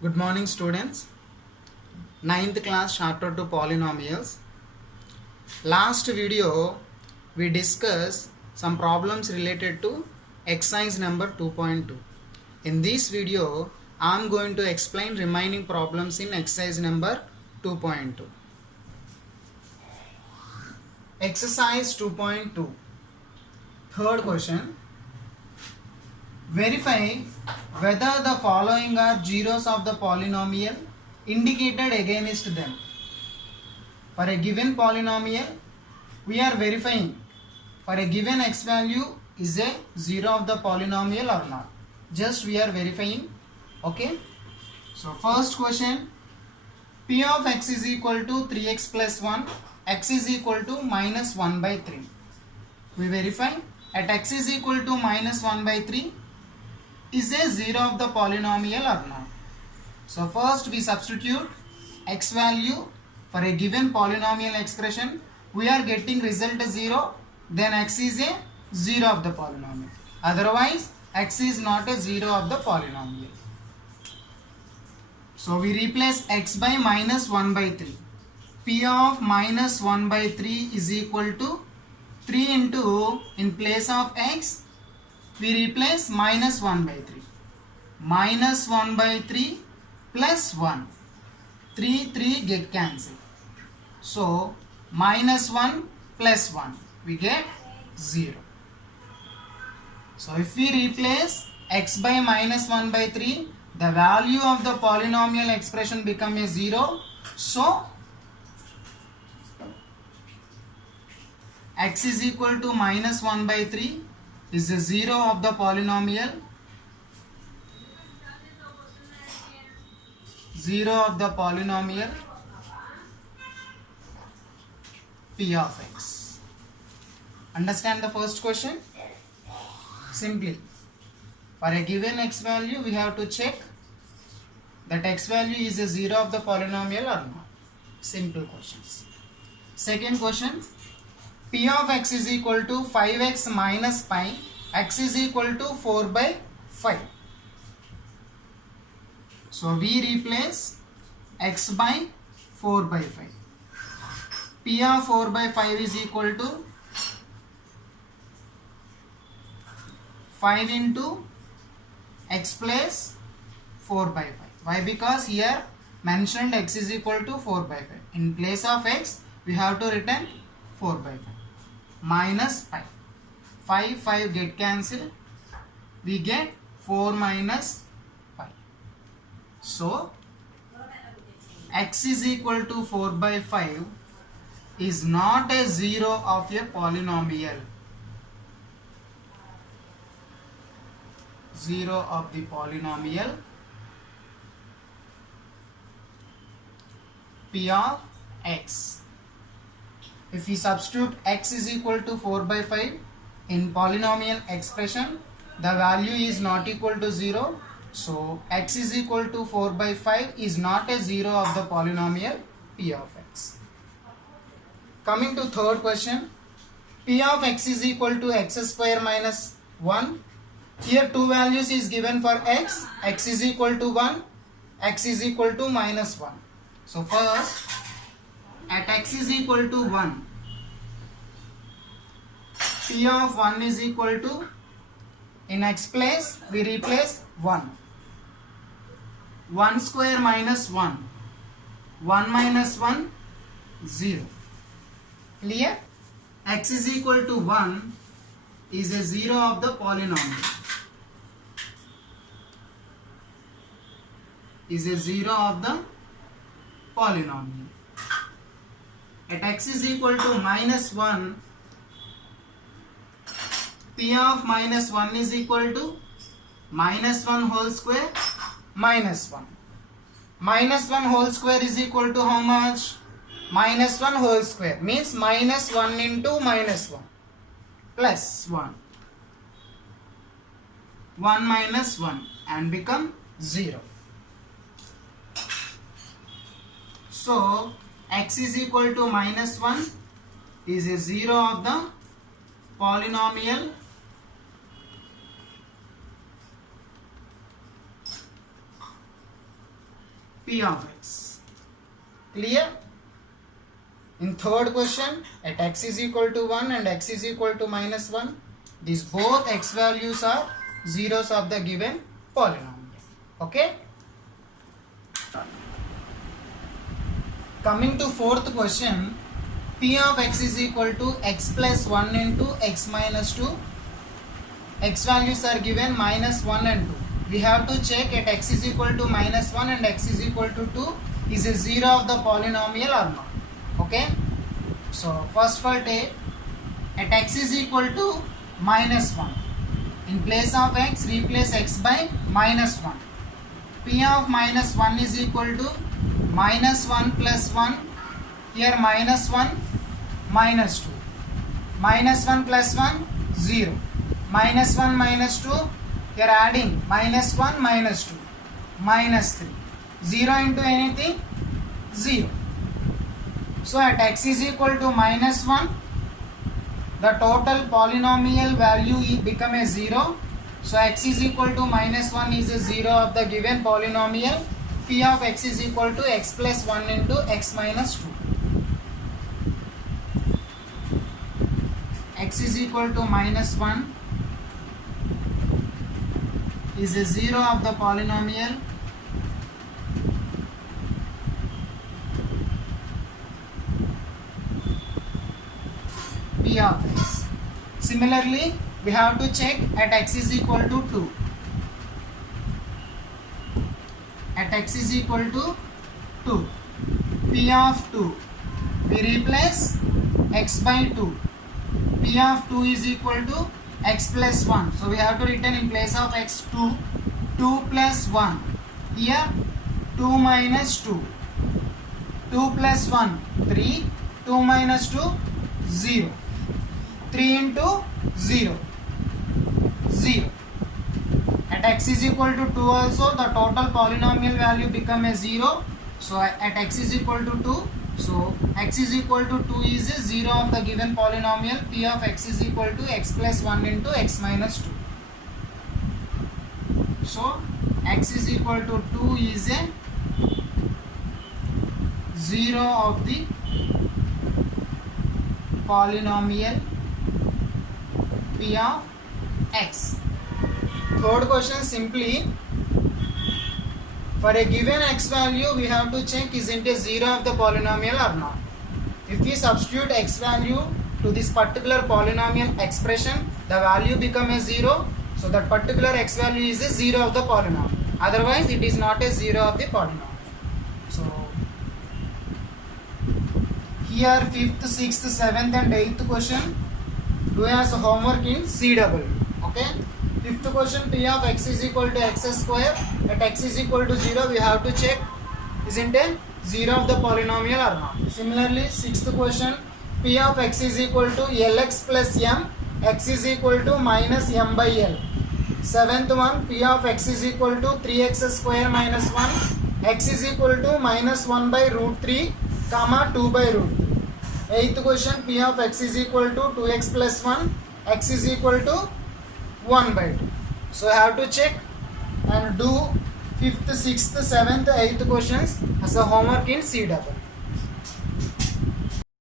Good morning students. Ninth class chapter 2 polynomials. Last video we discussed some problems related to exercise number 2.2. In this video I am going to explain remaining problems in exercise number 2.2. Exercise 2.2. Third question. Verify whether the following are zeros of the polynomial indicated against them. For a given polynomial, we are verifying for a given x value is a zero of the polynomial or not. Just we are verifying. Okay. So first question, p of x is equal to 3x plus 1, x is equal to minus 1 by 3. We verify at x is equal to minus 1 by 3 is a zero of the polynomial or not. So first we substitute x value for a given polynomial expression. We are getting result 0, then x is a zero of the polynomial. Otherwise x is not a zero of the polynomial. So we replace x by minus 1 by 3. P of minus 1 by 3 is equal to 3 into, in place of x we replace minus 1 by 3. Minus 1 by 3 plus 1. 3 get cancelled. So minus 1 plus 1 we get 0. So if we replace x by minus 1 by 3, the value of the polynomial expression become a 0. So x is equal to minus 1 by 3 is a 0 of the polynomial. 0 of the polynomial p of x. Understand the first question? Simply, for a given x value we have to check that x value is a 0 of the polynomial or not. Simple questions. Second question, p of x is equal to 5x minus pi, x is equal to 4 by 5. So we replace x by 4 by 5. P of 4 by 5 is equal to 5 into x plus 4 by 5. Why? Because here mentioned x is equal to 4 by 5. In place of x we have to written 4 by 5 minus pi. 5 get cancelled. We get 4 minus pi. So x is equal to 4 by 5 is not a zero of a polynomial. 0 of the polynomial p of x. If we substitute x is equal to 4 by 5 in polynomial expression, the value is not equal to 0. So x is equal to 4 by 5 is not a 0 of the polynomial p of x. Coming to third question, p of x is equal to x square minus 1. Here two values is given for x. X is equal to 1, x is equal to minus 1. So first at x is equal to 1, p of 1 is equal to, in x place we replace 1. 1 square minus 1. 1 minus 1, 0. Clear? X is equal to 1 is a 0 of the polynomial. Is a 0 of the polynomial. At x is equal to minus 1, p of minus 1 is equal to minus 1 whole square minus 1. Minus 1 whole square is equal to how much? Minus 1 whole square means minus 1 into minus 1 plus 1. 1 minus 1 and become 0. So x is equal to minus 1 is a 0 of the polynomial P of x. Clear? In third question, at x is equal to 1 and x is equal to minus 1, these both x values are zeros of the given polynomial. Okay? Coming to fourth question, P of x is equal to x plus 1 into x minus 2. X values are given minus 1 and 2. We have to check at x is equal to minus 1 and x is equal to 2 is a 0 of the polynomial or not. Okay? So first of all take at x is equal to minus 1. In place of x, replace x by minus 1. P of minus 1 is equal to minus 1 plus 1. Here minus 1, minus 2. Minus 1 plus 1, 0. Minus 1, minus 2. Here adding minus 1, minus 2. Minus 3. 0 into anything? 0. So at x is equal to minus 1, the total polynomial value become a 0. So x is equal to minus 1 is a 0 of the given polynomial. P of x is equal to x plus 1 into x minus 2. X is equal to minus 1 is a 0 of the polynomial. P of x. Similarly, we have to check at x is equal to 2. At x is equal to 2. P of 2. We replace x by 2. P of 2 is equal to x plus 1. So we have to written in place of x 2. 2 plus 1. Here 2 minus 2. 2 plus 1. 3. 2 minus 2. 0. 3 into 0. 0. At x is equal to 2 also the total polynomial value become a 0. So at x is equal to 2. So x is equal to 2 is a 0 of the given polynomial. P of x is equal to x plus 1 into x minus 2. So x is equal to 2 is a 0 of the polynomial P of x. Third question simply for a given x value we have to check isn't a 0 of the polynomial or not. If we substitute x value to this particular polynomial expression, the value become a 0. So that particular x value is a 0 of the polynomial. Otherwise it is not a 0 of the polynomial. So here 5th, 6th, 7th and 8th question do as homework in CW. Okay. 5th question, P of x is equal to x square. At x is equal to 0 we have to check isn't a 0 of the polynomial or not. Similarly 6th question, P of x is equal to lx plus m. X is equal to minus m by l. 7th one, P of x is equal to 3x square minus 1. X is equal to minus 1 by root 3 comma 2 by root 3. 8th question, P of x is equal to 2x plus 1. X is equal to 1 by 2. So I have to check and do 5th, 6th, 7th, 8th questions as a homework in CW.